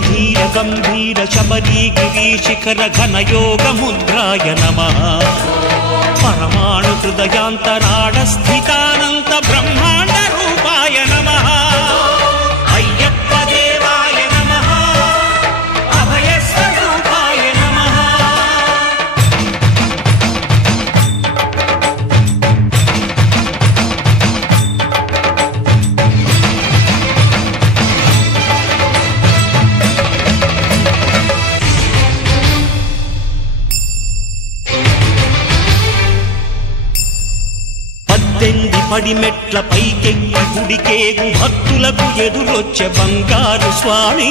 ధीर गंभीर शबरी गिरीशिखर घन योग मुद्राय नमः परमाणु हृदयांतराळ स्थितानंत ब्रह्मांड रूपाय नमः अय्यप्प देवाय नमः अभय स्वरूपाय नमः పడిమెట్ల పైకెక్కి గుడికేగు భక్తులకు ఎదురొచ్చే బంగారు స్వామి